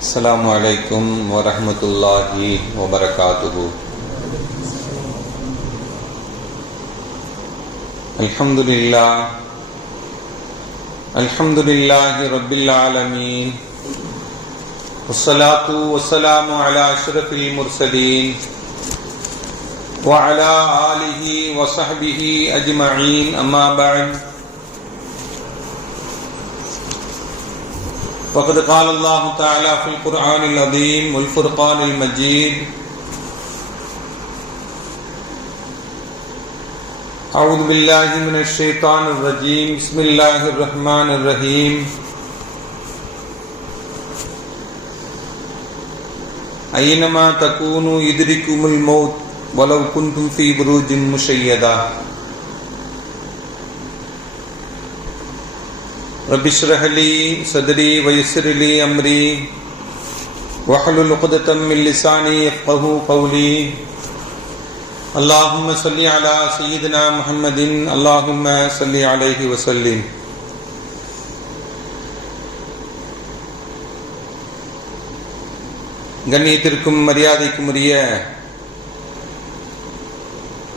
السلام عليكم ورحمة الله وبركاته. الحمد لله. الحمد لله رب العالمين. والصلاة والسلام على أشرف المرسلين وعلى آله وصحبه أجمعين. أما بعد فقد قال الله تعالى في القرآن العظيم والفرقان المجيد أعوذ بالله من الشيطان الرجيم بسم الله الرحمن الرحيم. أينما تكونوا يدرككم الموت ولو كنتم في بروج مشيدة. رب اشرح لي صدري ويسر لي أمري واحلل عقدة من لساني يفقه قولي اللهم صل على سيدنا محمد اللهم صل عليه وسلم கண்ணியத்திற்கும் மரியாதைக்கும் உரிய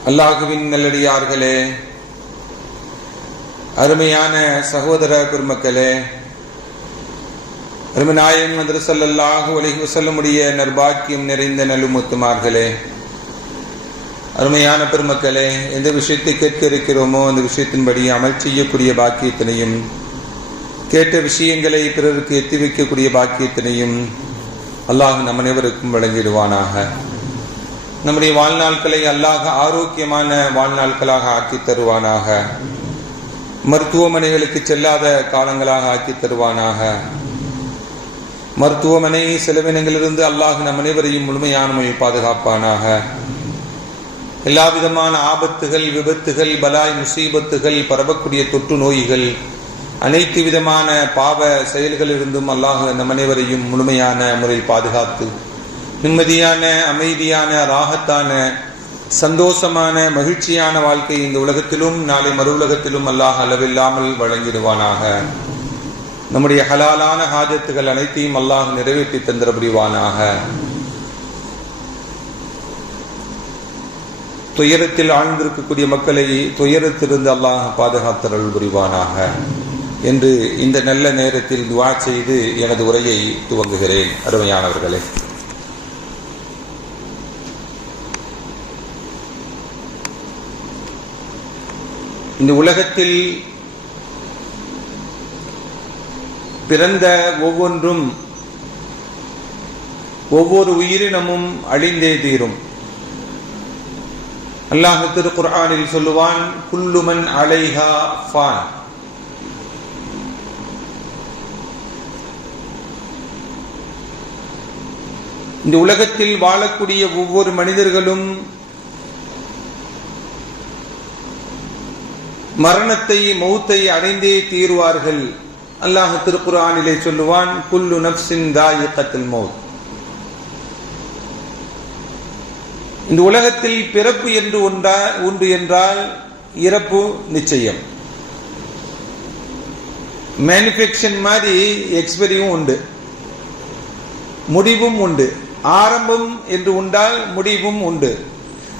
அல்லாஹுவின் நல்லடியார்களே அருமையான சகோதர பெருமக்களே அருமை நாயகம் மந்திர சல்லல்லாஹு அலைஹி நர்பாக்கியம் நிறைந்த நலுமுத்துமார்களே அருமையான பெருமக்களே எந்த விஷயத்தை கேட்க இருக்கிறோமோ அந்த விஷயத்தின்படி அமல் செய்யக்கூடிய பாக்கியத்தினையும் கேட்ட விஷயங்களை பிறருக்கு எத்தி வைக்கக்கூடிய பாக்கியத்தினையும் அல்லாஹ் நம் அனைவருக்கும் வழங்கிடுவானாக. நம்முடைய வாழ்நாட்களை அல்லாஹ் ஆரோக்கியமான வாழ்நாட்களாக ஆக்கி தருவானாக. மருத்துவமனைகளுக்கு செல்லாத காலங்களாக ஆக்கி தருவானாக. மருத்துவமனை செலவினங்களிலிருந்து அல்லாஹ் நம் அனைவரையும் முழுமையான பாதுகாப்பானாக. எல்லா விதமான ஆபத்துகள் விபத்துகள் பலாய் முசீபத்துகள் பரவக்கூடிய தொற்று நோய்கள் அனைத்து விதமான பாவ செயல்களிலிருந்தும் அல்லாஹ் நம் அனைவரையும் முழுமையான முறையில் பாதுகாத்து நிம்மதியான அமைதியான ராகத்தான சந்தோஷமான மகிழ்ச்சியான வாழ்க்கை இந்த உலகத்திலும் நாளை மறு உலகத்திலும் அல்லாஹ் அளவில்லாமல் வழங்கிடுவானாக. நம்முடைய ஹலாலான ஹாஜத்துகள் அனைத்தையும் அல்லாஹ் நிறைவேற்றி தந்திர துயரத்தில் ஆழ்ந்திருக்கக்கூடிய மக்களை துயரத்திலிருந்து அல்லாஹ் பாதுகாத்தரல் புரிவானாக என்று இந்த நல்ல நேரத்தில் துவா செய்து எனது உரையை துவங்குகிறேன். அருமையானவர்களே. இந்த உலகத்தில் பிறந்த ஒவ்வொன்றும் ஒவ்வொரு உயிரினமும் அழிந்தே தீரும். அல்லாஹ் திருக்குர்ஆனில் சொல்லுவான் குல்லுமன் அலைஹா ஃபான். இந்த உலகத்தில் வாழக்கூடிய ஒவ்வொரு மனிதர்களும் மரணத்தை மௌத்தை அடைந்தே தீருவார்கள். அல்லாஹ் திருக்குறானிலே சொல்லுவான் குல்லு நப்சின் தாயிகத்தில் மௌத். இந்த உலகத்தில் பிறப்பு என்று ஒன்றா உண்டு என்றால் இறப்பு நிச்சயம். மேனுஃபேக்சன் மாதிரி எக்ஸ்பெரியும் உண்டு. முடிவும் உண்டு. ஆரம்பம் என்று உண்டால் முடிவும் உண்டு.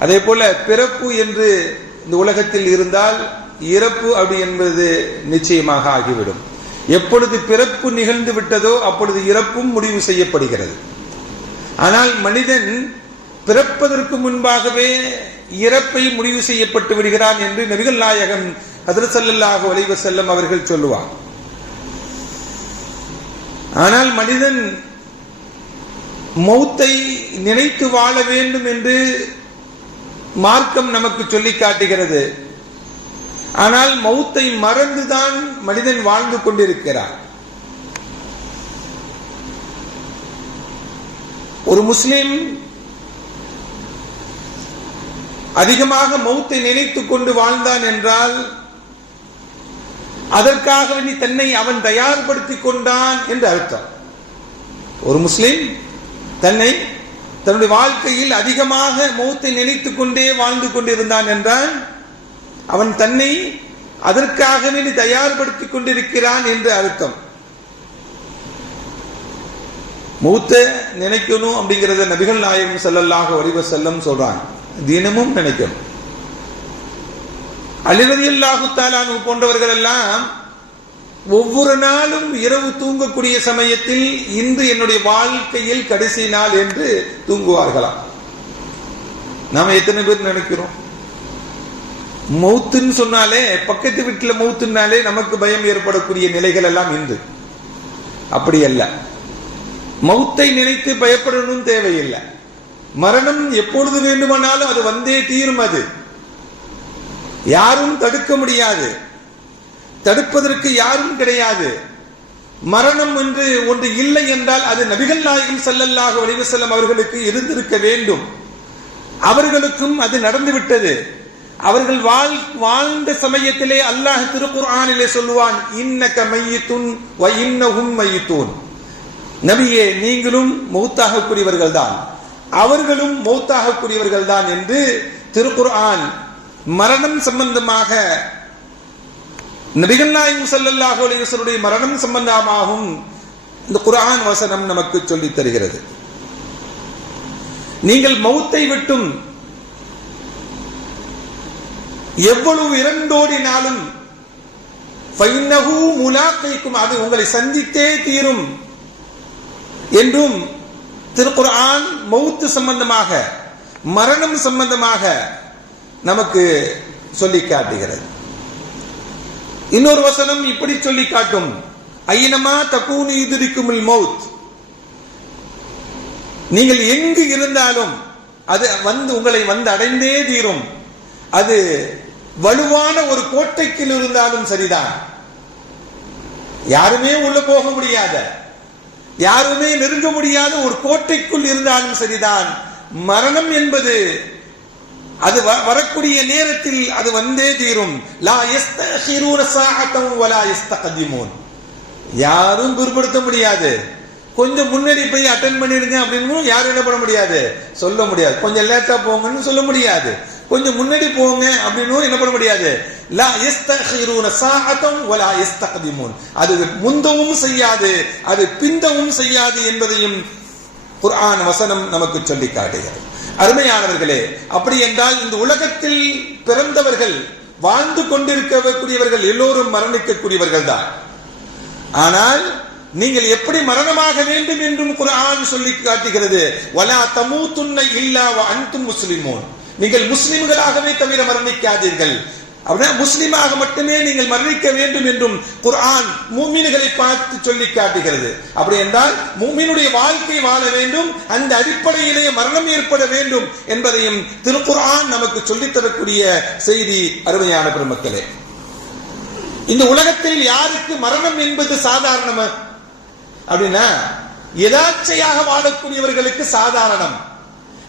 அதே போல பிறப்பு என்று இந்த உலகத்தில் இருந்தால் இறப்பு அப்படி என்பது நிச்சயமாக ஆகிவிடும். எப்பொழுது பிறப்பு நிகழ்ந்து விட்டதோ அப்பொழுது இறப்பும் முடிவு செய்யப்படுகிறது. ஆனால் மனிதன் பிறப்பதற்கு முன்பாகவே இறப்பை முடிவு செய்யப்பட்டு விடுகிறான் என்று நபிகள் நாயகம் அதிரசல்லாக வலைவ செல்லம் அவர்கள் சொல்லுவார் ஆனால் மனிதன் மௌத்தை நினைத்து வாழ வேண்டும் என்று மார்க்கம் நமக்கு சொல்லி காட்டுகிறது. ஆனால் மௌத்தை மறந்துதான் மனிதன் வாழ்ந்து கொண்டிருக்கிறான். ஒரு முஸ்லிம் அதிகமாக மௌத்தை நினைத்துக் கொண்டு வாழ்ந்தான் என்றால் அதற்காக நீ தன்னை அவன் தயார்படுத்திக் கொண்டான் என்று அர்த்தம். ஒரு முஸ்லிம் தன்னை தன்னுடைய வாழ்க்கையில் அதிகமாக மௌத்தை நினைத்துக் கொண்டே வாழ்ந்து கொண்டிருந்தான் என்றால் அவன் தன்னை அதற்காகவே நீ தயார்படுத்திக் கொண்டிருக்கிறான் என்று அர்த்தம். மூத்த நினைக்கணும் அப்படிங்கிறத நபிகள் நாயகம் செல்லல்லாக வடிவ செல்லம் சொல்றான் தினமும் நினைக்கணும். அலிரதியல்லாஹு தாலானு போன்றவர்கள் எல்லாம் ஒவ்வொரு நாளும் இரவு தூங்கக்கூடிய சமயத்தில் இன்று என்னுடைய வாழ்க்கையில் கடைசி நாள் என்று தூங்குவார்களாம். நாம எத்தனை பேர் நினைக்கிறோம்? மௌத்துன்னு சொன்னாலே பக்கத்து வீட்டில் மௌத்துனாலே நமக்கு பயம் ஏற்படக்கூடிய நிலைகள் எல்லாம் இன்று அப்படி அல்ல. மௌத்தை நினைத்து பயப்படணும் தேவையில்லை. மரணம் எப்பொழுது வேண்டுமானாலும் அது வந்தே தீரும் அது. யாரும் தடுக்க முடியாது. தடுப்பதற்கு யாரும் கிடையாது. மரணம் என்று ஒன்று இல்லை என்றால் அது நபிகள் நாயகம் செல்லல்லாக அலைஹி அவர்களுக்கு இருந்திருக்க வேண்டும். அவர்களுக்கும் அது நடந்துவிட்டது. அவர்கள் வாழ் வாழ்ந்த சமயத்திலே அல்லாஹ் திருக்குர்ஆனிலே சொல்லுவான் இன்னக மையத்துன் வ இன்னஹும் மையத்தூன். நபியே நீங்களும் மௌத்தாகக்கூடியவர்கள் தான் அவர்களும் மௌத்தாகக்கூடியவர்கள் தான் என்று திருக்குர்ஆன் மரணம் சம்பந்தமாக நபிகள் நாயகம் ஸல்லல்லாஹு அலைஹி மரணம் சம்பந்தமாகவும் இந்த குர்ஆன் வசனம் நமக்கு சொல்லித் தருகிறது. நீங்கள் மௌத்தை விட்டும் எவ்வளவு இரண்டோடினாலும் முலாக்கைக்கும் அது உங்களை சந்தித்தே தீரும் என்றும் திருக்குர்ஆன் மௌத்து சம்பந்தமாக மரணம் சம்பந்தமாக நமக்கு சொல்லி காட்டுகிறது. இன்னொரு வசனம் இப்படி சொல்லி காட்டும். ஐனமா தக்கூனு இதுரிக்கும் மௌத் நீங்கள் எங்கு இருந்தாலும் அது வந்து உங்களை வந்து அடைந்தே தீரும். அது வலுவான ஒரு கோட்டைக்குள் இருந்தாலும் சரிதான். யாருமே உள்ள போக முடியாத. யாருமே நெருங்க முடியாத ஒரு கோட்டைக்குள் இருந்தாலும் சரிதான். மரணம் என்பது அது வ- வரக்கூடிய நேரத்தில் அது வந்தே தீரும். லா யாரும் பிற்படுத்த முடியாது. கொஞ்சம் முன்னாடி போய் அட்டன் பண்ணிருங்க அப்படின்னு யாரும் என்ன பண்ண முடியாது. சொல்ல முடியாது. கொஞ்சம் லேட்டா போங்கன்னு சொல்ல முடியாது. கொஞ்சம் முன்னாடி போங்க அப்படின்னு என்ன பண்ண முடியாது? லா யஸ்தகிரூன சாஅத்தம் வலா யஸ்தகதிமூன். அது முந்தவும் செய்யாது அது பிந்தவும் செய்யாது என்பதையும் குர்ஆன் வசனம் நமக்கு சொல்லி காட்டுகிறது. அருமையானவர்களே அப்படி என்றால் இந்த உலகத்தில் பிறந்தவர்கள் வாழ்ந்து கொண்டிருக்கக்கூடியவர்கள் எல்லோரும் மரணிக்கக்கூடியவர்கள் தான். ஆனால் நீங்கள் எப்படி மரணமாக வேண்டும் என்றும் குர்ஆன் சொல்லி காட்டுகிறது. வலா தமூத்துன்ன இல்லா வ அன்தும் முஸ்லிமூன். நீங்கள் முஸ்லிம்களாகவே தவிர மரணிக்காதீர்கள். முஸ்லிமாக மட்டுமே நீங்கள் மரணிக்க வேண்டும் என்றும் குர்ஆன் மூமின்களை பார்த்து சொல்லி காட்டுகிறது. அப்படி என்றால் மூமினுடைய வாழ்க்கை வாழ வேண்டும் அந்த அடிப்படையிலே மரணம் ஏற்பட வேண்டும் என்பதையும் திருக்குர்ஆன் நமக்கு சொல்லித்தரக்கூடிய செய்தி அருமையான பெருமக்களே. இந்த உலகத்தில் யாருக்கு மரணம் என்பது சாதாரணமா? அப்படின்னா எதாச்சையாக வாழக்கூடியவர்களுக்கு சாதாரணம்.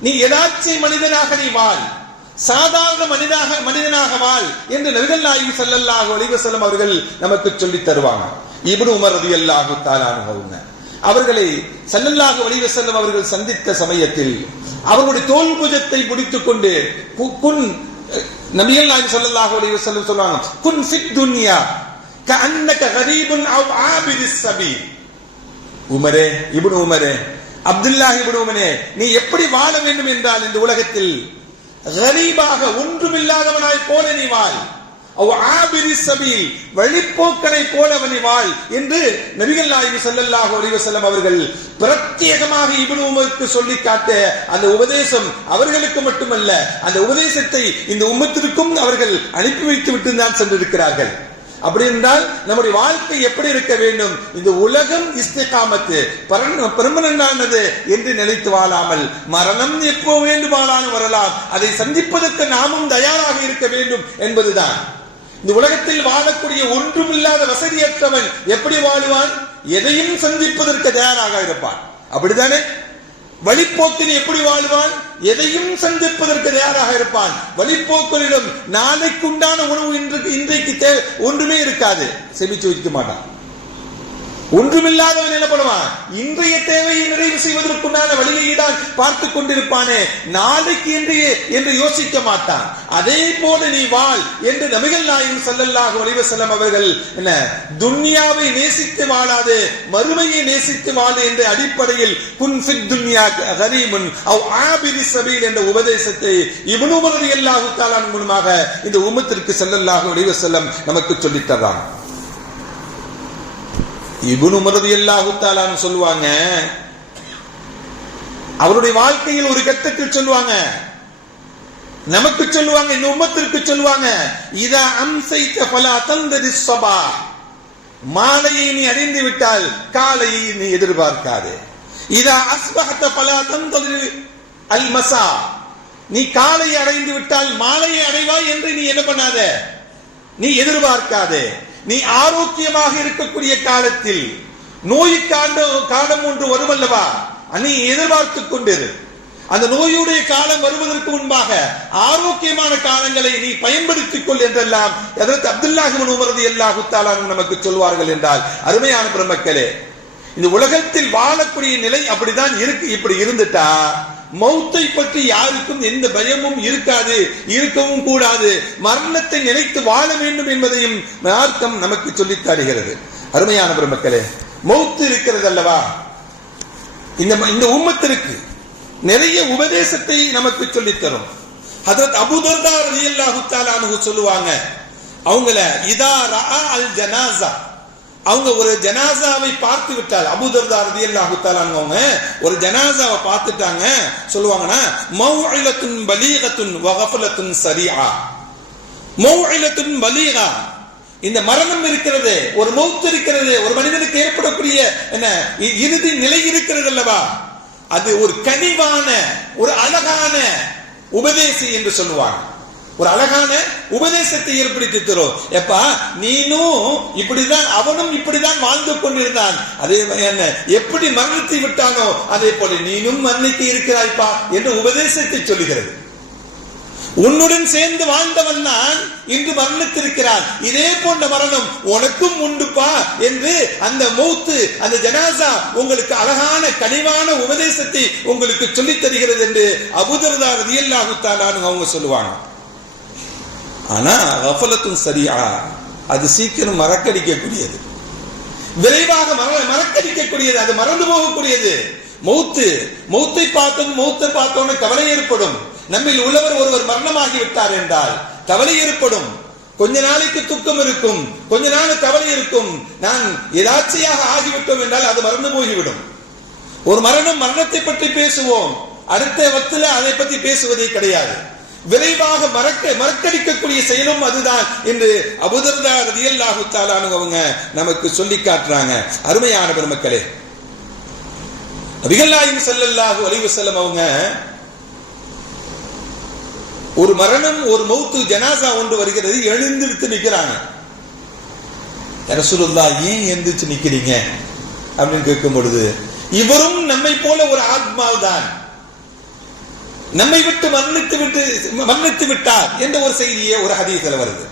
நீ எதாச்சை மனிதனாக நீ வாழ். சாதாரண மனிதாக மனிதனாக வாழ் என்று நபிகள் நாயகி செல்லல்லாக ஒளிவசலம் அவர்கள் நமக்கு சொல்லி தருவாங்க. இப்னு உமர் எல்லாக தஆலா அவர்களை செல்லல்லாக அலைஹி அவர்கள் சந்தித்த சமயத்தில் அவர்களுடைய தோல் புஜத்தை பிடித்துக் கொண்டு குன் நபிகள் நாயகி செல்லல்லாக அலைஹி சொல்லுவாங்க குன் சிக் துன்யா கஅன்னக ஹரீபுன் அவ் ஆபிதிஸ் சபி. உமரே இப்னு உமரே அப்துல்லாஹி இப்னு நீ எப்படி வாழ வேண்டும் என்றால் இந்த உலகத்தில் கரீபாக ஒன்றுமில்லாதவனாய் போல நீ வாழ். ஆபிரி வழிப்போக்கனை போல வாழ் என்று நபிகள் நாயகி ஸல்லல்லாஹு ஒளிவசல்லம் அவர்கள் பிரத்யேகமாக இப்னு சொல்லி காட்ட அந்த உபதேசம் அவர்களுக்கு மட்டுமல்ல அந்த உபதேசத்தை இந்த உம்மத்திற்கும் அவர்கள் அனுப்பி வைத்து விட்டு தான் சென்றிருக்கிறார்கள். அப்படி இருந்தால் நம்முடைய வாழ்க்கை எப்படி இருக்க வேண்டும்? இந்த உலகம் இஸ்திகாமத்து. பெருமனண்டானது என்று நினைத்து வாழாமல் மரணம் எப்போ வேண்டுமானாலும் வரலாம். அதை சந்திப்பதற்கு நாமும் தயாராக இருக்க வேண்டும் என்பதுதான். இந்த உலகத்தில் வாழக்கூடிய ஒன்றுமில்லாத வசதியற்றவன் எப்படி வாழுவான்? எதையும் சந்திப்பதற்கு தயாராக இருப்பான். அப்படித்தானே? வழிப்போக்கின் எப்படி வாழ்வான்? எதையும் சந்திப்பதற்கு தயாராக இருப்பான். வழிப்போக்கரிடம் நாளைக்குண்டான உணவு இன்றைக்கு இன்றைக்கு ஒன்றுமே இருக்காது. செமிச்சு வைக்க மாட்டான். ஒன்றுமில்லாதவன் என்ன பண்ணுவான்? இன்றைய தேவையை நிறைவு செய்வதற்குண்டான வழியைதான் பார்த்து கொண்டிருப்பானே. நாளைக்கு என்று என்று யோசிக்க மாட்டான். அதே போல நீ வாழ் என்று நபிகள் நாயகம் செல்லல்லாக அலைஹி அவர்கள் என்ன? துன்யாவை நேசித்து வாழாது மறுமையை நேசித்து வாழு என்ற அடிப்படையில் குன் ஃபித் துன்யா ஹரீமன் அவ் ஆபிரி சபீல் என்ற உபதேசத்தை இவனுமரது எல்லா ரலியல்லாஹு மூலமாக இந்த உமத்திற்கு செல்லல்லாக அலைஹி செல்லம் நமக்கு சொல்லித் இபுனு மருதி எல்லாஹுத்தாலான்னு சொல்லுவாங்க. அவருடைய வாழ்க்கையில் ஒரு கட்டத்தில் சொல்லுவாங்க. நமக்கு சொல்லுவாங்க இந்த உம்மத்திற்கு சொல்லுவாங்க. இதா அம்சைத்த பல தந்ததி சபா மாலையை நீ அடைந்து விட்டால் காலையை நீ எதிர்பார்க்காது. இதா அஸ்பகத்த பல தந்தரி அல் மசா. நீ காலை அடைந்து விட்டால் மாலையை அடைவாய் என்று நீ என்ன பண்ணாத? நீ எதிர்பார்க்காதே. நீ ஆரோக்கியமாக இருக்கக்கூடிய காலத்தில் நோய்க்காண்ட காலம் ஒன்று வருமல்லவா? நீ எதிர்பார்த்து கொண்டிரு. அந்த நோயுடைய காலம் வருவதற்கு முன்பாக ஆரோக்கியமான காலங்களை நீ பயன்படுத்திக் கொள் என்றெல்லாம் எதற்கு அப்துல்லாஹிமன் உமரது எல்லா குத்தாலும் நமக்கு சொல்வார்கள் என்றால் அருமையான பெருமக்களே இந்த உலகத்தில் வாழக்கூடிய நிலை அப்படிதான் இருக்கு இப்படி இருந்துட்டா? மௌத்தை பற்றி யாருக்கும் எந்த பயமும் இருக்காது இருக்கவும் கூடாது. மரணத்தை நினைத்து வாழ வேண்டும் என்பதையும் மார்க்கம் நமக்கு சொல்லித் தருகிறது அருமையான பெருமக்களே மௌத்து இருக்கிறது அல்லவா இந்த இந்த உம்மத்திற்கு நிறைய உபதேசத்தை நமக்கு சொல்லித் தரும். ஹதரத் அபுதர்தா ரலியல்லாஹு தாலானு சொல்லுவாங்க அவங்கள இதா ரா அல் ஜனாசா அவங்க ஒரு ஜனாசாவை பார்த்து விட்டால் அபுதர்தா ரலியல்லாஹு தஆலா அவங்க ஒரு ஜனாசாவை பார்த்துட்டாங்க சொல்லுவாங்கன்னா மௌஇலத்துன் பலீகத்துன் வகஃபலத்துன் சரியா மௌஇலத்துன் பலீகா. இந்த மரணம் இருக்கிறது ஒரு மௌத் இருக்கிறது ஒரு மனிதனுக்கு ஏற்படக்கூடிய என்ன இ- இறுதி நிலை இருக்கிறது அல்லவா? அது ஒரு கனிவான ஒரு அழகான உபதேசி என்று சொல்லுவாங்க. ஒரு அழகான உபதேசத்தை ஏற்படுத்தி தரும் எப்பா நீனும் இப்படிதான் அவனும் இப்படிதான் வாழ்ந்து கொண்டிருந்தான். அதே மாதிரி என்ன எப்படி மரணித்து விட்டானோ அதே போல நீனும் மரணித்து இருக்கிறாய்ப்பா என்று உபதேசத்தை சொல்லுகிறது. உன்னுடன் சேர்ந்து வாழ்ந்தவன் தான் இன்று மரணித்திருக்கிறான். இதே போன்ற மரணம் உனக்கும் உண்டுப்பா என்று அந்த மௌத்து அந்த ஜனாசா உங்களுக்கு அழகான கனிவான உபதேசத்தை உங்களுக்கு சொல்லித் தருகிறது என்று அபுதர்தார் ரதியல்லாஹு தஆலான்னு அவங்க சொல்லுவாங்க. ஆனா கஃபலத்தும் சரியா. அது சீக்கிரம் மறக்கடிக்கக்கூடியது. விரைவாக மற மறக்கடிக்கக்கூடியது அது மறந்து போகக்கூடியது. மௌத்து மௌத்தை பார்த்தோம் மௌத்தை பார்த்தோன்னு கவலை ஏற்படும். நம்மில் உள்ளவர் ஒருவர் மரணமாகி விட்டார் என்றால் கவலை ஏற்படும். கொஞ்ச நாளைக்கு துக்கம் இருக்கும். கொஞ்ச நாள் கவலை இருக்கும். நான் ஏதாச்சியாக ஆகிவிட்டோம் என்றால் அது மறந்து போய்விடும். ஒரு மரணம் மரணத்தை பற்றி பேசுவோம். அடுத்த வக்தில அதை பற்றி பேசுவதே கிடையாது. விரைவாக மறக்க மறக்கடிக்கக்கூடிய செயலும் அதுதான் என்று அபுதர்தா ரதியல்லாஹு தஆலானு அவங்க நமக்கு சொல்லி காட்டுறாங்க. அருமையான பெருமக்களே. அபிகல்லாயும் ஸல்லல்லாஹு அலைஹி வஸல்லம் அவங்க ஒரு மரணம் ஒரு மௌத்து ஜனாசா ஒன்று வருகிறது எழுந்திருத்து நிக்கிறாங்க ரசூலுல்லா ஏன் எந்திரிச்சு நிக்கிறீங்க? அப்படின்னு கேட்கும் பொழுது இவரும் நம்மை போல ஒரு ஆத்மாவு தான் நம்மை விட்டு மன்னித்து விட்டு மன்னித்து விட்டார் என்ற ஒரு செய்தியே ஒரு ஹதீஸ்ல வருது.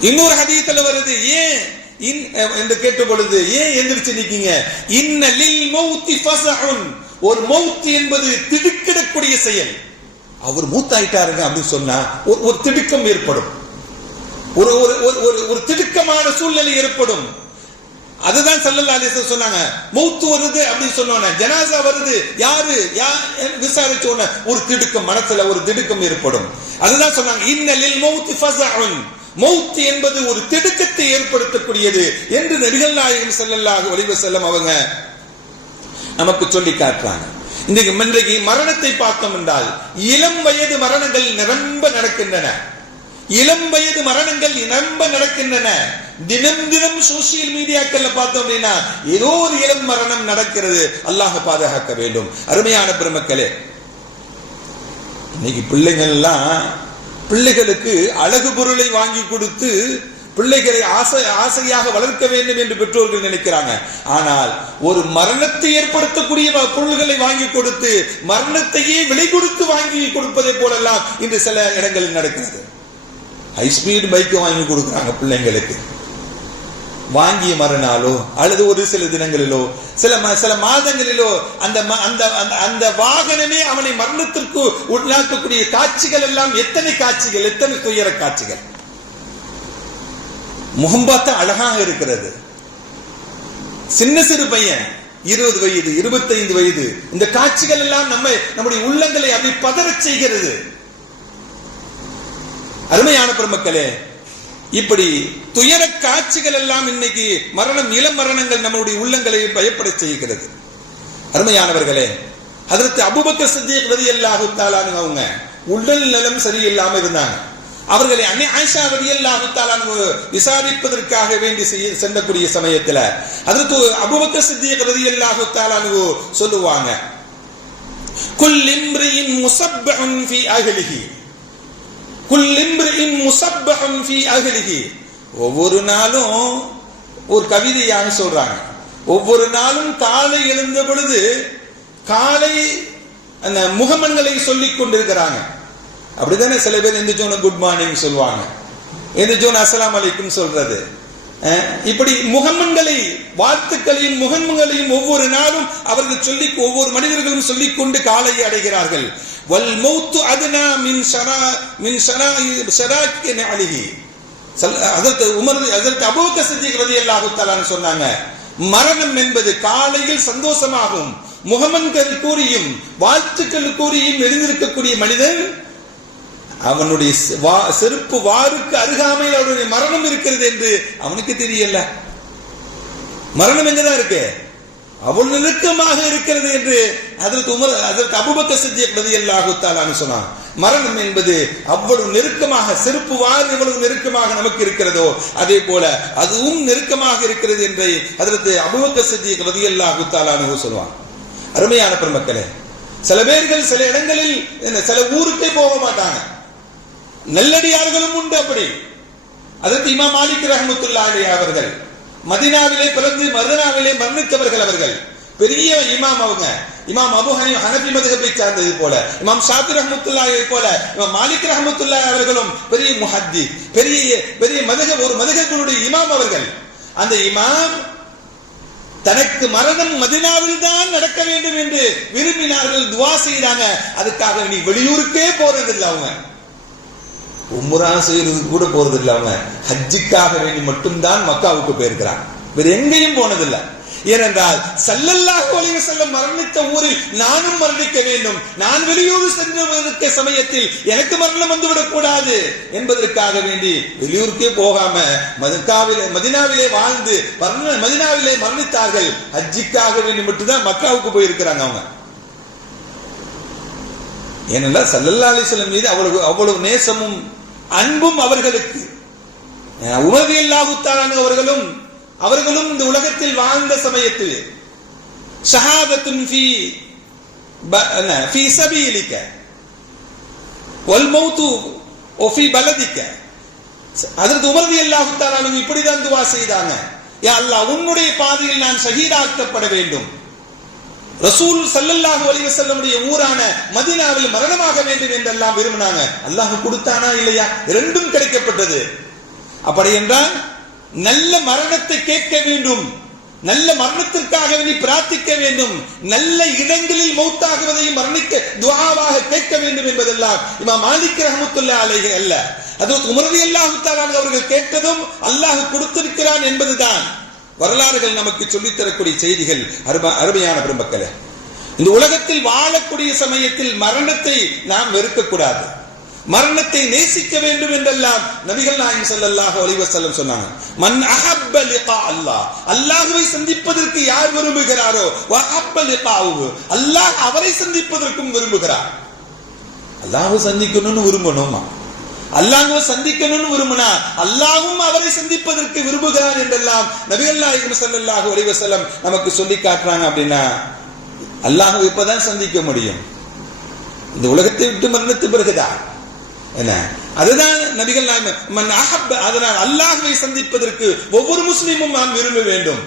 இன்னொரு ஹதீஸ்ல வருது ஏன் இன் என்று கேட்ட பொழுது ஏன் எந்திரிச்சு நிக்கீங்க இன்னலில் மௌத்தி ஃபஸஉன் ஒரு மௌத்தி என்பது திடுக்கிடக்கூடிய செயல். அவர் மூத்தாயிட்டாருங்க அப்படின்னு சொன்னா ஒரு ஒரு திடுக்கம் ஏற்படும். ஒரு ஒரு ஒரு- ஒரு ஒரு திடுக்கமான சூழ்நிலை ஏற்படும். அதுதான் சல்லல்லா அலிஸ்லாம் சொன்னாங்க. மௌத்து வருது அப்படின்னு சொன்னோன்னே ஜனாசா வருது. யாரு? யா விசாரிச்ச ஒரு திடுக்கம் மனசுல ஒரு திடுக்கம் ஏற்படும். அதுதான் சொன்னாங்க இன்னலில் மௌத்து ஃபஸஉன் மௌத்து என்பது ஒரு திடுக்கத்தை ஏற்படுத்தக்கூடியது என்று நெடுகள் நாயகம் செல்லல்லாக ஒளிவு செல்லும் அவங்க நமக்கு சொல்லி காட்டுறாங்க. இன்றைக்கு இன்றைக்கு மரணத்தை பார்த்தோம் என்றால் இளம் வயது மரணங்கள் நிரம்ப நடக்கின்றன. இளம் வயது மரணங்கள் நிரம்ப நடக்கின்றன. தினம் தினம் சோசியல் மீடியாக்கள்ல பார்த்தோம் அப்படின்னா ஏதோ ஒரு இளம் மரணம் நடக்கிறது. அல்லாஹ் பாதுகாக்க வேண்டும். அருமையான பெருமக்களே இன்னைக்கு பிள்ளைகள் எல்லாம் பிள்ளைகளுக்கு அழகு பொருளை வாங்கி கொடுத்து பிள்ளைகளை ஆசை ஆசையாக வளர்க்க வேண்டும் என்று பெற்றோர்கள் நினைக்கிறாங்க. ஆனால் ஒரு மரணத்தை ஏற்படுத்தக்கூடிய பொருள்களை வாங்கி கொடுத்து மரணத்தையே விலை கொடுத்து வாங்கி கொடுப்பதை போலெல்லாம் இன்று சில இடங்களில் நடக்கிறது. ஹைஸ்பீடு பைக் வாங்கி கொடுக்குறாங்க பிள்ளைங்களுக்கு. வாங்கிய மறுநாளோ அல்லது ஒரு சில தினங்களிலோ சில சில மாதங்களிலோ அந்த அந்த அந்த- அந்த வாகனமே அவனை மரணத்திற்கு உள்ளாக்கக்கூடிய காட்சிகள் எல்லாம் எத்தனை காட்சிகள் எத்தனை துயர காட்சிகள். முகம் பார்த்தா அழகாக இருக்கிறது. சின்ன சிறு பையன் இருபது வயது இருபத்தைந்து வயது இந்த காட்சிகள் எல்லாம் நம்மை நம்முடைய உள்ளங்களை அப்படி பதறச் செய்கிறது. அருமையான பெருமக்களே இப்படி துயர காட்சிகள் எல்லாம் இன்னைக்கு மரணம் இளம் மரணங்கள் நம்மளுடைய உள்ளங்களை பயப்பட செய்கிறது. அருமையானவர்களே அதற்கு அபுபக்க சித்திக் ரலியல்லாஹு தஆலானு அவங்க உடல் நலம் சரியில்லாம இருந்தாங்க. அவர்களை அன்னை ஆயிஷா ரலியல்லாஹு தஆலானு விசாரிப்பதற்காக வேண்டி செய்ய- சென்றக்கூடிய சமயத்துல அதற்கு அபுபக்க சித்திக் ரலியல்லாஹு தஆலானு சொல்லுவாங்க. குல் இம்ரியின் முசப்பஹுன் ஃபி குல்லிம்ரின் முசப்பஹுன் ஃபீ ஒவ்வொரு நாளும் ஒரு கவிதையாக சொல்றாங்க. ஒவ்வொரு நாளும் காலை எழுந்த பொழுது காலை அந்த முகமன்களை சொல்லிக் கொண்டிருக்கிறாங்க. அப்படித்தானே சில பேர் எந்திரிச்சோன்னு குட் மார்னிங் சொல்லுவாங்க. எந்திரிச்சோன்னு அஸ்லாம் அலைக்கும் சொல்றது. இப்படி முகமன்களை வாழ்த்துக்களையும் முகமங்களையும் ஒவ்வொரு நாளும் அவர்கள் சொல்லி ஒவ்வொரு மனிதர்களும் சொல்லிக் கொண்டு காலையை அடைகிறார்கள். வல் மௌத்து அதுனா மின் சரா மின் ஷரா ஷராக்கி அலிஹி. அதற்கு உமர் அதற்கு அபூக்க சித்திக் ரலியல்லாஹு சொன்னாங்க மரணம் என்பது காலையில் சந்தோஷமாகும். முகமன்கள் கூறியும் வாழ்த்துக்கள் கூறியும் எழுந்திருக்கக்கூடிய மனிதன் அவனுடைய வா- செருப்பு வாருக்கு அருகாமையில் அவருடைய மரணம் இருக்கிறது என்று அவனுக்கு தெரியல. மரணம் எங்கதான் இருக்கு? அவ்வளவு நெருக்கமாக இருக்கிறது என்று அதற்கு உமர் அதற்கு அபுபக்க சித்திய பிரதி எல்லாகுத்தாலான்னு சொன்னான் மரணம் என்பது அவ்வளவு நெருக்கமாக செருப்பு வாறு எவ்வளவு நெருக்கமாக நமக்கு இருக்கிறதோ அதே போல அதுவும் நெருக்கமாக இருக்கிறது என்று அதற்கு அபுபக்க சித்திய பிரதி தஆலான்னு சொல்லுவான் அருமையான பெருமக்களே சில பேர்கள் சில இடங்களில் என்ன, சில ஊருக்கே போக மாட்டாங்க. நல்லடியார்களும் உண்டு அப்படி. அதற்கு இமாம் மாலிக் ரஹமத்துல்லாஹி அவர்கள் மதினாவிலே பிறந்து மதனாவிலே மரணித்தவர்கள் அவர்கள். பெரிய இமாம் அவங்க. இமாம் அபு ஹனி ஹனபி மதுகபை சார்ந்தது போல இமாம் ஷாபி ரஹமத்துல்லாயை போல இமாம் மாலிக் ரஹமத்துல்லா அவர்களும் பெரிய முஹத்தி பெரிய பெரிய மதுக ஒரு மதுகர்களுடைய இமாம் அவர்கள். அந்த இமாம் தனக்கு மரணம் மதினாவில் தான் நடக்க வேண்டும் என்று விரும்பினார்கள் துவா செய்தாங்க. அதுக்காக நீ வெளியூருக்கே போறதில்லை அவங்க. உம்ரா செய்யறது கூட போறது இல்லாம ஹஜ்ஜிக்காக வேண்டி மட்டும்தான் மக்காவுக்கு போயிருக்கிறான். வேற எங்கேயும் போனதில்லை. ஏனென்றால் சல்லல்லாஹு அலைஹி வஸல்லம் மரணித்த ஊரில் நானும் மரணிக்க வேண்டும். நான் வெளியூர் சென்று சமயத்தில் எனக்கு மரணம் வந்துவிடக் கூடாது என்பதற்காக வேண்டி வெளியூருக்கே போகாம மதுக்காவிலே மதினாவிலே வாழ்ந்து மரண மதினாவிலே மரணித்தார்கள். ஹஜ்ஜிக்காக வேண்டி மட்டும்தான் மக்காவுக்கு போயிருக்கிறாங்க அவங்க. ஏனென்றால் சல்லல்லா அலிஸ்லம் மீது அவ்வளவு அவ்வளவு நேசமும் அன்பும் அவர்களுக்கு. உமதி அல்லாஹுத்தாலான அவர்களும் அவர்களும் இந்த உலகத்தில் வாழ்ந்த சமயத்தில் ஷஹாதத்துன் ஃபீ ப- என்ன, ஃபீ சபீலிக்க வல் மௌத்து ஒஃபி பலதிக்க. அதற்கு உமர்தி அல்லாஹுத்தாலானும் இப்படிதான் துவா செய்தாங்க. யா அல்லாஹ் உன்னுடைய பாதையில் நான் ஷஹீதாக்கப்பட வேண்டும். ரசூல் சல்லல்லாஹு அலைஹி வஸல்லமுடைய ஊரான மதீனாவில் மரணமாக வேண்டும் என்றெல்லாம் விரும்பினாங்க. அல்லாஹ் கொடுத்தானா இல்லையா? இரண்டும் கிடைக்கப்பட்டது. அப்படி என்றால் நல்ல மரணத்தை கேட்க வேண்டும். நல்ல மரணத்திற்காக வேண்டி பிரார்த்திக்க வேண்டும். நல்ல இடங்களில் மௌத்தாகுவதையும் மரணிக்க துவாவாக கேட்க வேண்டும் என்பதெல்லாம் இமாம் மாலிக் ரஹமத்துல்லா அலைஹி அல்ல. அது உமரதி அல்லாஹு அவர்கள் கேட்டதும் அல்லாஹ் கொடுத்திருக்கிறான் என்பதுதான். வரலாறுகள் நமக்கு சொல்லித் தரக்கூடிய செய்திகள் அரும அருமையான பெருமக்களே. இந்த உலகத்தில் வாழக்கூடிய சமயத்தில் மரணத்தை நாம் வெறுக்கக்கூடாது. மரணத்தை நேசிக்க வேண்டும் என்றெல்லாம் நபிகள் நாயகம் செல்லல்லாக ஒளிவ செல்லம் சொன்னாங்க. மன் அஹப்ப லிகா அல்லாஹ் அல்லாஹுவை சந்திப்பதற்கு யார் விரும்புகிறாரோ வஹப்ப லிகாஹு அல்லாஹ் அவரை சந்திப்பதற்கும் விரும்புகிறார். அல்லாஹ் சந்திக்கணும்னு விரும்பணுமா? அல்லாஹுவை சந்திக்கணும்னு விரும்பினார். அல்லாஹும் அவரை சந்திப்பதற்கு விரும்புகிறார் என்றெல்லாம் நபிகள் நாயகம் ஸல்லல்லாஹு அலைஹி நமக்கு சொல்லி காட்டுறாங்க அப்படின்னா அல்லாஹுவை இப்பதான் சந்திக்க முடியும். இந்த உலகத்தை விட்டு மரணித்து பிறகுதான் என்ன? அதுதான் நபிகள் நாயகம். அதனால் அல்லாஹுவை சந்திப்பதற்கு ஒவ்வொரு முஸ்லீமும் நாம் விரும்ப வேண்டும்.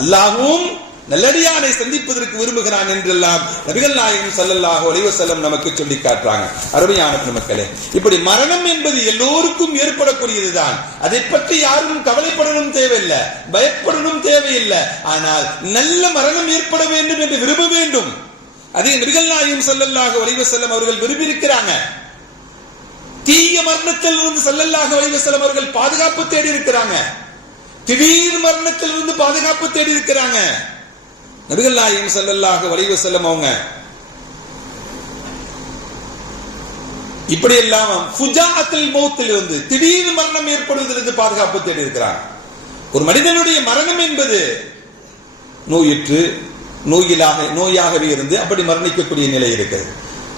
அல்லாஹும் நல்லடியானை சந்திப்பதற்கு விரும்புகிறான் என்றெல்லாம் நபிகள் நாயகம் செல்லல்லாக அலைஹி வஸல்லம் நமக்கு சொல்லி காட்டுறாங்க. அருமையான பெருமக்களே இப்படி மரணம் என்பது எல்லோருக்கும் ஏற்படக்கூடியதுதான். அதை பற்றி யாரும் கவலைப்படணும் தேவையில்லை பயப்படணும் தேவையில்லை. ஆனால் நல்ல மரணம் ஏற்பட வேண்டும் என்று விரும்ப வேண்டும். அதே நபிகள் நாயகம் செல்லல்லாக அலைஹி வஸல்லம் அவர்கள் விரும்பி இருக்கிறாங்க தீய மரணத்தில் இருந்து செல்லல்லாக அலைஹி வஸல்லம் அவர்கள் பாதுகாப்பு தேடி இருக்கிறாங்க. திடீர் மரணத்தில் இருந்து பாதுகாப்பு தேடி இருக்கிறாங்க. நபிகள் நாயகம் செல்லல்லாக வலிவு செல்லும் அவங்க இப்படி எல்லாம் ஃபுஜாஅத்தில் மௌத்தில் இருந்து திடீர் மரணம் ஏற்படுவதிலிருந்து பாதுகாப்பு தேடி இருக்கிறார் ஒரு மனிதனுடைய மரணம் என்பது நோயுற்று நோயிலாக நோயாகவே இருந்து அப்படி மரணிக்கக்கூடிய நிலை இருக்கிறது.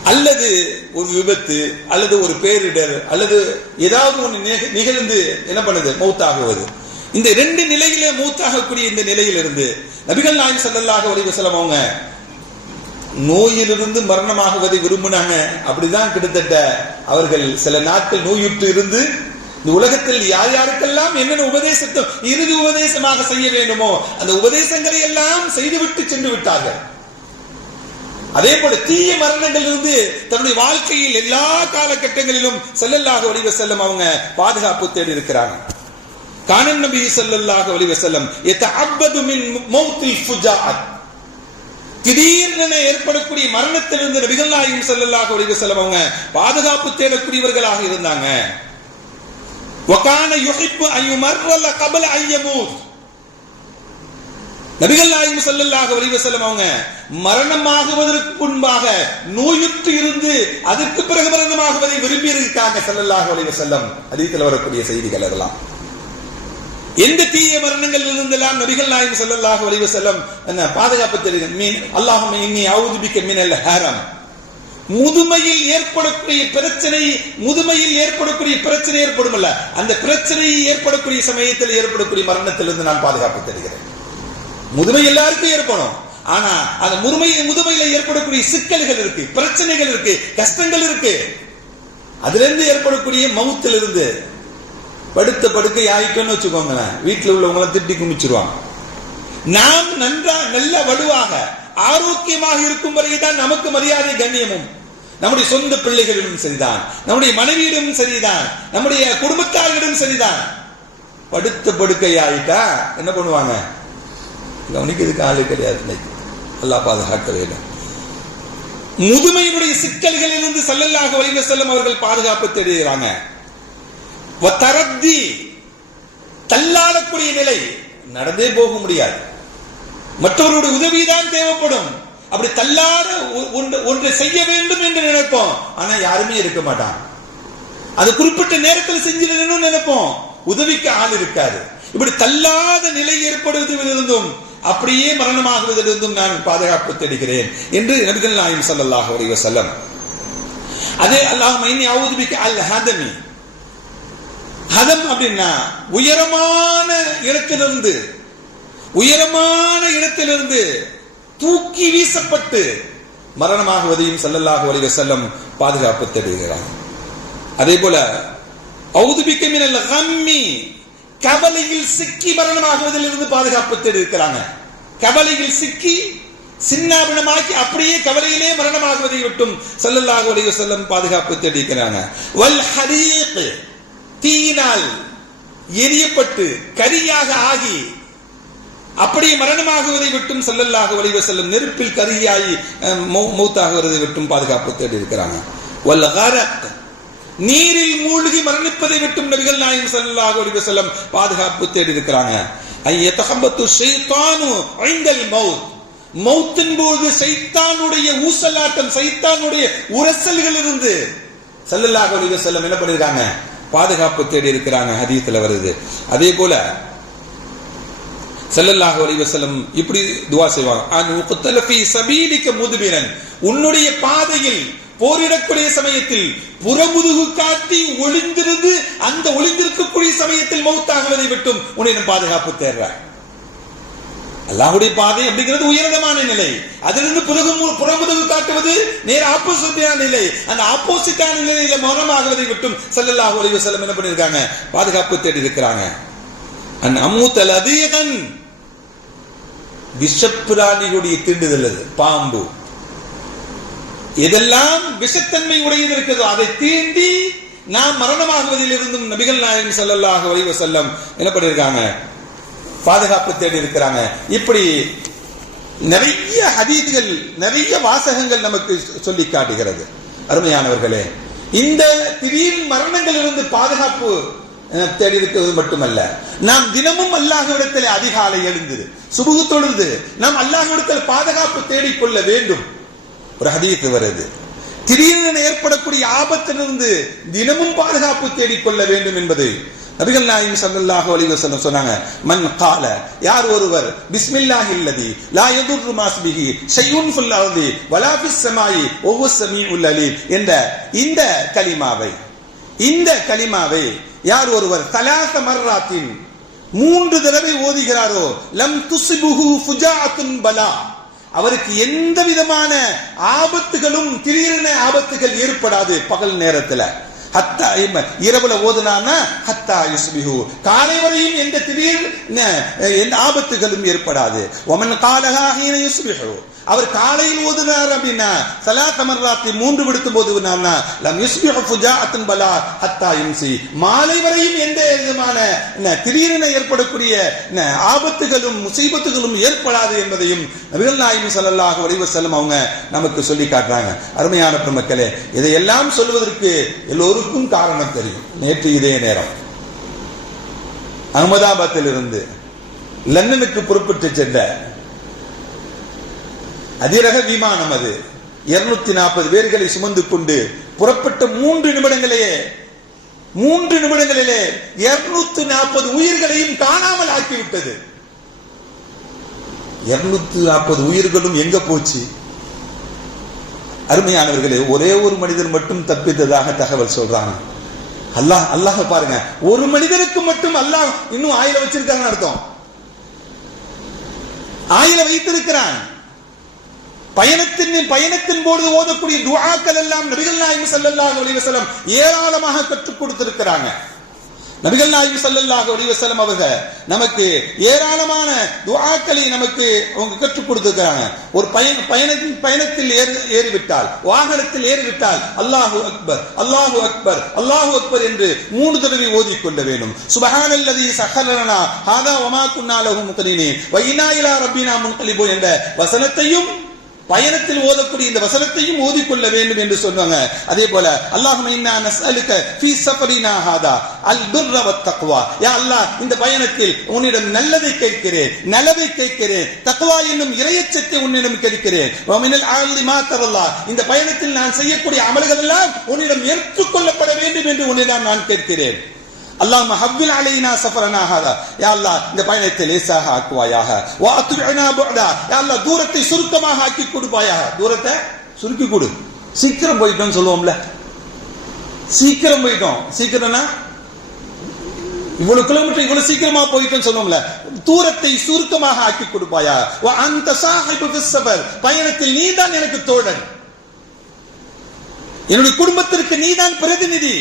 அல்லது ஒரு விபத்து அல்லது ஒரு பேரிடர் அல்லது ஏதாவது ஒன்று நிகழ்ந்து என்ன பண்ணுது? மௌத்தாகுவது. இந்த ரெண்டு நிலையிலே மூத்தாகக்கூடிய இந்த நிலையிலிருந்து நபிகள் நாயகம் செல்லல்லாக வலிவு வஸல்லம் அவங்க நோயிலிருந்து மரணமாகுவதை விரும்பினாங்க. அப்படிதான் கிட்டத்தட்ட அவர்கள் சில நாட்கள் நோயுற்று இருந்து இந்த உலகத்தில் யார் யாருக்கெல்லாம் என்னென்ன உபதேசத்தை இறுதி உபதேசமாக செய்ய வேண்டுமோ அந்த உபதேசங்களை எல்லாம் செய்துவிட்டு சென்று விட்டார்கள். அதே போல தீய மரணங்கள் இருந்து தன்னுடைய வாழ்க்கையில் எல்லா காலகட்டங்களிலும் செல்லல்லாக வடிவ செல்லும் அவங்க பாதுகாப்பு தேடி இருக்கிறாங்க. கானன் நபி ஸல்லல்லாஹு அலைஹி வஸல்லம் திடீரென ஏற்படக்கூடிய மரணத்திலிருந்து நபிகள் நாயகம் ஸல்லல்லாஹு அலைஹி அவங்க பாதுகாப்பு தேடக்கூடியவர்களாக இருந்தாங்க. வகான யுகிப்பு அன் யுமர்ரல கபல ஐயமூர் நபிகள் நாயகம் செல்லல்லாக ஒளிவு வஸல்லம் அவங்க மரணமாகுவதற்கு முன்பாக நோயுற்று இருந்து அதற்கு பிறகு மரணமாகுவதை விரும்பி இருக்காங்க செல்லல்லாக ஒளிவு செல்லும் அதிகத்தில் வரக்கூடிய செய்திகள் அதெல்லாம். எந்த தீய மரணங்கள் இருந்தெல்லாம் நபிகள் நாயம் செல்லல்லாக அலைஹி செல்லம் என்ன பாதுகாப்பு தெரியும் மீன் அல்லாஹும்ம இன்னி அஊது மீன் அல்ல ஹேரம். முதுமையில் ஏற்படக்கூடிய பிரச்சனை முதுமையில் ஏற்படக்கூடிய பிரச்சனை ஏற்படுமல்ல அந்த பிரச்சனை ஏற்படக்கூடிய சமயத்தில் ஏற்படக்கூடிய மரணத்திலிருந்து நான் பாதுகாப்பு தருகிறேன். முதுமை எல்லாருக்கும் ஏற்படும். ஆனா அந்த முதுமை முதுமையில ஏற்படக்கூடிய சிக்கல்கள் இருக்கு பிரச்சனைகள் இருக்கு கஷ்டங்கள் இருக்கு. அதுல இருந்து ஏற்படக்கூடிய மவுத்திலிருந்து படுத்த படுக்கை ஆயிட்டோன்னு வச்சுக்கோங்களேன். வீட்டில் உள்ளவங்களை திட்டி குமிச்சிருவாங்க. நாம் நன்றா நல்ல வலுவாக ஆரோக்கியமாக இருக்கும் வரைதான் நமக்கு மரியாதை கண்ணியமும். நம்முடைய சொந்த பிள்ளைகளிடம் சரிதான். நம்முடைய மனைவியிடம் சரிதான். நம்முடைய குடும்பத்தாரிடம் சரிதான். படுத்த படுக்கை ஆயிட்டா என்ன பண்ணுவாங்க? கவனிக்கிறதுக்கு ஆளு கிடையாது இன்னைக்கு. நல்லா பாதுகாக்க வேண்டும் முதுமையினுடைய சிக்கல்களிலிருந்து செல்லல்லாக அலைஹி செல்லும் அவர்கள் பாதுகாப்பு தேடுகிறாங்க. தரத்தி தள்ளாடக்கூடிய நிலை. நடந்தே போக முடியாது. மற்றவருடைய உதவிதான் தேவைப்படும். அப்படி தள்ளாட ஒ- ஒன்று செய்ய வேண்டும் என்று நினைப்போம். ஆனா யாருமே இருக்க மாட்டான் அது குறிப்பிட்ட நேரத்தில் செஞ்சிடணும்னு நினைப்போம். உதவிக்கு ஆள் இருக்காது. இப்படி தள்ளாத நிலை ஏற்படுவதிலிருந்தும் அப்படியே மரணமாகுவதிலிருந்தும் நான் பாதுகாப்பு தேடுகிறேன் என்று நபிகள் நாயம் சல்லாஹ் அலைவசல்லம் அதே அல்லாஹ் மைனி அவுதுபிக்கு அல் ஹாதமி ஹதம் அப்படின்னா உயரமான இடத்திலிருந்து உயரமான இடத்திலிருந்து தூக்கி வீசப்பட்டு மரணமாகுவதையும் செல்லலாக அலைஹி செல்லம் பாதுகாப்பு தேடுகிறார் அதே போல ஔதுபிக்க மினல் கம்மி கவலையில் சிக்கி மரணமாகுவதில் இருந்து பாதுகாப்பு தேடி இருக்கிறாங்க கவலையில் சிக்கி சின்னாபினமாக்கி அப்படியே கவலையிலே மரணமாகுவதை விட்டும் செல்லல்லாக அலைஹி செல்லம் பாதுகாப்பு தேடி இருக்கிறாங்க வல் ஹரீக் தீயினால் எரியப்பட்டு கரியாக ஆகி அப்படி மரணமாகுவதை விட்டும் செல்லல்லாக அலைஹி செல்லும் நெருப்பில் கரியாகி அஹ், மௌத்தாகுவதை விட்டும் பாதுகாப்பு தேடி இருக்கிறாங்க நீரில் மூழ்கி மரணிப்பதை விட்டும் நபிகள் நாயகம் செல்லல்லாக அலைஹி செல்லும் பாதுகாப்பு தேடி இருக்கிறாங்க ஐய தகம்பத்து ஐந்தல் மௌத் மௌத்தின் போது சைத்தானுடைய ஊசலாட்டம் சைத்தானுடைய உரசல்கள் இருந்து செல்லல்லாக அலைஹி செல்லும் என்ன பண்ணிருக்காங்க பாதுகாப்பு தேடி இருக்கிறாங்க ஹதீத்தில் வருது. அதே போல ஸல்லல்லாஹு அலைஹி இப்படி துவா செய்வாங்க. அன் உக்தல முதுபிரன். உன்னுடைய பாதையில் போரிடக்கூடிய சமயத்தில் புறமுதுகு காட்டி ஒளிந்திருந்து அந்த ஒளிந்திருக்கக்கூடிய சமயத்தில் மௌத்தாகுவதை விட்டும் உன்னை பாதுகாப்பு தேடுறார் அல்லாஹுடைய பாதை அப்படிங்கிறது உயர்தமான நிலை. அதிலிருந்து புறகு புறமுதுகு காட்டுவது நேர் ஆப்போசிட்டான நிலை. அந்த ஆப்போசிட்டான நிலையில மௌனமாகுவதை விட்டும் ஸல்லல்லாஹு அலைஹி செல்லம் என்ன பண்ணிருக்காங்க? பாதுகாப்பு தேடி இருக்கிறாங்க. அந் அம்மூத்தல் அதீகன். விஷப்பிராணிகளுடைய தீண்டுதல் அது பாம்பு. எதெல்லாம் விஷத்தன்மை உடையது இருக்கிறதோ அதை தீண்டி நாம் மரணமாகுவதில் இருந்தும் நபிகள் நாயகம் ஸல்லல்லாஹு அலைஹி செல்லம் என்ன பண்ணிருக்காங்க? பாதுகாப்பு தேடி இருக்கிறாங்க. இப்படி நிறைய ஹதீதுகள் நிறைய வாசகங்கள் நமக்கு சொல்லி காட்டுகிறது. அருமையானவர்களே இந்த திடீர் மரணங்களிலிருந்து பாதுகாப்பு தேடி இருக்கிறது மட்டுமல்ல. நாம் தினமும் அல்லாஹ்விடத்தில் அதிகாலை எழுந்து சுபுகு தொழுது நாம் அல்லாஹ்விடத்தில் பாதுகாப்பு தேடிக்கொள்ள வேண்டும். ஒரு ஹதீத்து வருது. திடீரென ஏற்படக்கூடிய ஆபத்திலிருந்து தினமும் பாதுகாப்பு தேடிக்கொள்ள வேண்டும் என்பது நபிகள் நாயும் ஸல்லல்லாஹு அலி வஸல்லம் சொன்னாங்க மன் கால யார் ஒருவர் பிஸ்மில்லாஹி இல்லதி லா யதுர்ரு மாஸ்பிஹி ஷைஉன் ஃபில் அர்தி வலா ஃபிஸ் ஸமாயி வஹுவ அலீம் என்ற இந்த கலிமாவை இந்த கலிமாவை யார் ஒருவர் தலாச மர்ராத்தின் மூன்று தடவை ஓதுகிறாரோ லம் துசிபுஹு ஃபுஜாஅத்துன் பலா அவருக்கு எந்த விதமான ஆபத்துகளும் திடீரென ஆபத்துகள் ஏற்படாது பகல் நேரத்தில். ஹத்தா இம்ம, இரவுல ஓதுனானா ஹத்தா யுஸ்பிஹு. காலை வரையும் எந்த திடீர் எந்த ஆபத்துகளும் ஏற்படாது. ஒமன் காலகாகின ஹீன யுஸ்பிஹு. அவர் காலையில் ஓதுனார் அப்படின்னா சலா தமர்ராத்தி மூன்று விடுத்தும் போது லம் யுஸ்பிஹு ஃபுஜாஅத்துன் பலா ஹத்தா யும்சி. மாலை வரையும் எந்த விதமான திடீரென ஏற்படக்கூடிய ஆபத்துகளும் முசீபத்துகளும் ஏற்படாது என்பதையும் நபிகள் நாயும் ஸல்லல்லாஹு வடிவ செல்லும் அவங்க நமக்கு சொல்லி காட்டுறாங்க. அருமையான பெருமக்களே இதையெல்லாம் சொல்வதற்கு எல்லோருக்கும் காரணம் தெரியும். நேற்று இதே நேரம். அகமதாபாத்தில் இருந்து லண்டனுக்கு புறப்பட்டு சென்ற அதிரக விமானம் அது. இருநூத்தி நாற்பது பேர்களை சுமந்து கொண்டு புறப்பட்ட மூன்று நிமிடங்களே மூன்று நிமிடங்களிலே இருநூத்தி நாற்பது உயிர்களையும் காணாமல் ஆக்கிவிட்டது. இருநூத்தி நாற்பது உயிர்களும் எங்க போச்சு? அருமையானவர்களே ஒரே ஒரு மனிதன் மட்டும் தப்பித்ததாக தகவல் சொல்றாங்க அல்லாஹ் அல்லாஹ் பாருங்க ஒரு மனிதனுக்கு மட்டும் அல்லாஹ் இன்னும் ஆயில வச்சிருக்காங்கன்னு அர்த்தம். ஆயில வைத்திருக்கிறான். பயணத்தின் பயணத்தின் போது ஓதக்கூடிய துவாக்கள் எல்லாம் நபிகள் நாயகம் ஸல்லல்லாஹு அலைஹி ஏராளமாக கற்றுக் கொடுத்திருக்கிறாங்க. நபிகள் நாயகம் ஸல்லல்லாஹு அலைஹி அவங்க நமக்கு ஏராளமான துவாக்களை நமக்கு அவங்க கற்றுக் கொடுத்திருக்கிறாங்க. ஒரு பயண பயணத்தின் பயணத்தில் ஏறி ஏறிவிட்டால் வாகனத்தில் ஏறிவிட்டால் அல்லாஹு அக்பர் அல்லாஹு அக்பர் அல்லாஹு அக்பர் என்று மூணு தடவை ஓதிக்கொள்ள வேண்டும். சுபஹானல்லதி சஹலனா ஹாதா வமா குன்னா லஹு வைனா இலா ரப்பினா முன்கலிபோ என்ற வசனத்தையும் பயணத்தில் ஓதக்கூடிய இந்த வசனத்தையும் ஓதிக்கொள்ள வேண்டும் என்று சொன்னாங்க அதே போல அல்லாஹும் இன்னா நஸ்அலுக ஃபீ சஃபரினா ஹாதா அல் பிர்ர வத் தக்வா. யா அல்லாஹ் இந்த பயணத்தில் உன்னிடம் நல்லதை கேட்கிறேன் நலவை கேட்கிறேன் தக்வா என்னும் இறையச்சத்தை உன்னிடம் கேட்கிறேன். வ மினல் ஆலி மா தரல்லா இந்த பயணத்தில் நான் செய்யக்கூடிய அமல்கள் எல்லாம் உன்னிடம் ஏற்றுக்கொள்ளப்பட வேண்டும் என்று உன்னிடம் நான் கேட்கிறேன். அல்லாஹ் ஹவ்வில் அலைனா சஃபரனாகாதா யா அல்லாஹ் இந்த பயணத்தை லேசாக ஆக்குவாயாக. வா அத்பினா புஅதா. யா அல்லாஹ் தூரத்தை சுருக்கமாக ஆக்கி கொடுப்பாயாக. தூரத்தை சுருக்கி கொடு. சீக்கிரம் போயிட்டோம்னு சொல்லுவோம்ல. சீக்கிரம் போயிட்டோம். சீக்கிரம்னா இவ்வளவு கிலோமீட்டர் இவ்வளவு சீக்கிரமா போயிட்டோம்னு சொல்லுவோம்ல. தூரத்தை சுருக்கமாக ஆக்கி கொடுப்பாயா வா அந்த சாஹிபு ஃபிஸ் சஃபர் பயணத்தில் நீதான் எனக்கு தோழன். என்னுடைய குடும்பத்திற்கு நீதான் பிரதிநிதி.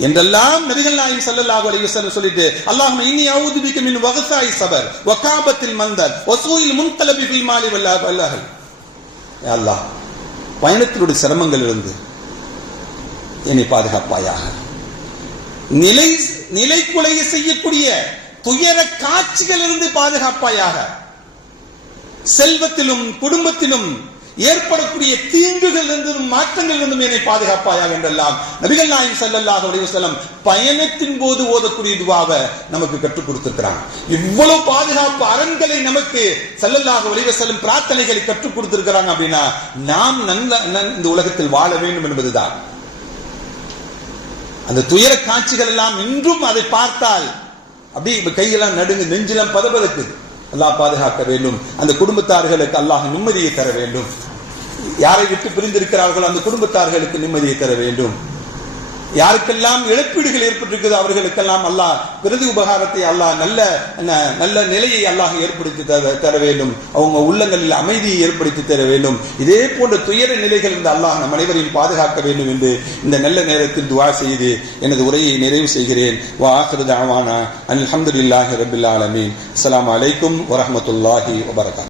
என்றெல்லாம் நபிகள் நாயகம் ஸல்லல்லாஹு அலைஹி வஸல்லம் சொல்லிட்டு அல்லாஹ்ம இன்னி அஊது பிக மின் வகசாய் சபர் வகாபத்தில் மந்தர் வசூயில் முன்கலபி ஃபில் மாலி வல்லாஹ் வல்லாஹ் யா அல்லாஹ். பயணத்தினுடைய சிரமங்களிலிருந்து என்னை பாதுகாப்பாயாக. நிலை நிலை குலைய செய்யக்கூடிய துயர காட்சிகளிலிருந்து பாதுகாப்பாயாக. செல்வத்திலும் குடும்பத்திலும் ஏற்படக்கூடிய தீங்குகள் இருந்தும் மாற்றங்கள் இருந்தும் என்னை பாதுகாப்பாயாக என்றெல்லாம் நபிகள் நாயகம் செல்லல்லாத அலைஹி பயணத்தின் போது ஓதக்கூடிய துவாவை நமக்கு கற்றுக் கொடுத்திருக்கிறாங்க. இவ்வளவு பாதுகாப்பு அரண்களை நமக்கு செல்லல்லாத அலைஹி பிரார்த்தனைகளை கற்றுக் கொடுத்திருக்கிறாங்க அப்படின்னா நாம் நல்ல நன்- இந்த உலகத்தில் வாழ வேண்டும் என்பதுதான். அந்த துயர காட்சிகள் எல்லாம் இன்றும் அதை பார்த்தால் அப்படி கையெல்லாம் நடுங்கு நெஞ்செல்லாம் பதபதக்குது. அல்லாஹ் பாதுகாக்க வேண்டும். அந்த குடும்பத்தார்களுக்கு அல்லாஹ் நிம்மதியை தர வேண்டும். யாரை விட்டு பிரிந்திருக்கிறார்களோ அந்த குடும்பத்தார்களுக்கு நிம்மதியை தர வேண்டும். யாருக்கெல்லாம் இழப்பீடுகள் ஏற்பட்டிருக்குது அவர்களுக்கெல்லாம் அல்லாஹ் பிரதி உபகாரத்தை அல்லாஹ் நல்ல ந- நல்ல நிலையை அல்லாஹ் ஏற்படுத்தி தர தர வேண்டும். அவங்க உள்ளங்களில் அமைதியை ஏற்படுத்தி தர வேண்டும். இதே போன்ற துயர நிலைகள் இருந்து அல்லாஹ் நம் அனைவரையும் பாதுகாக்க வேண்டும் என்று இந்த நல்ல நேரத்தில் துவா செய்து எனது உரையை நிறைவு செய்கிறேன். வா ஆஹிரு தஅவானா அல்ஹம்துலில்லாஹி ரப்பில் ஆலமீன். அஸ்ஸலாமு அலைக்கும் வரமத்துல்லாஹி வபரகாத்துஹு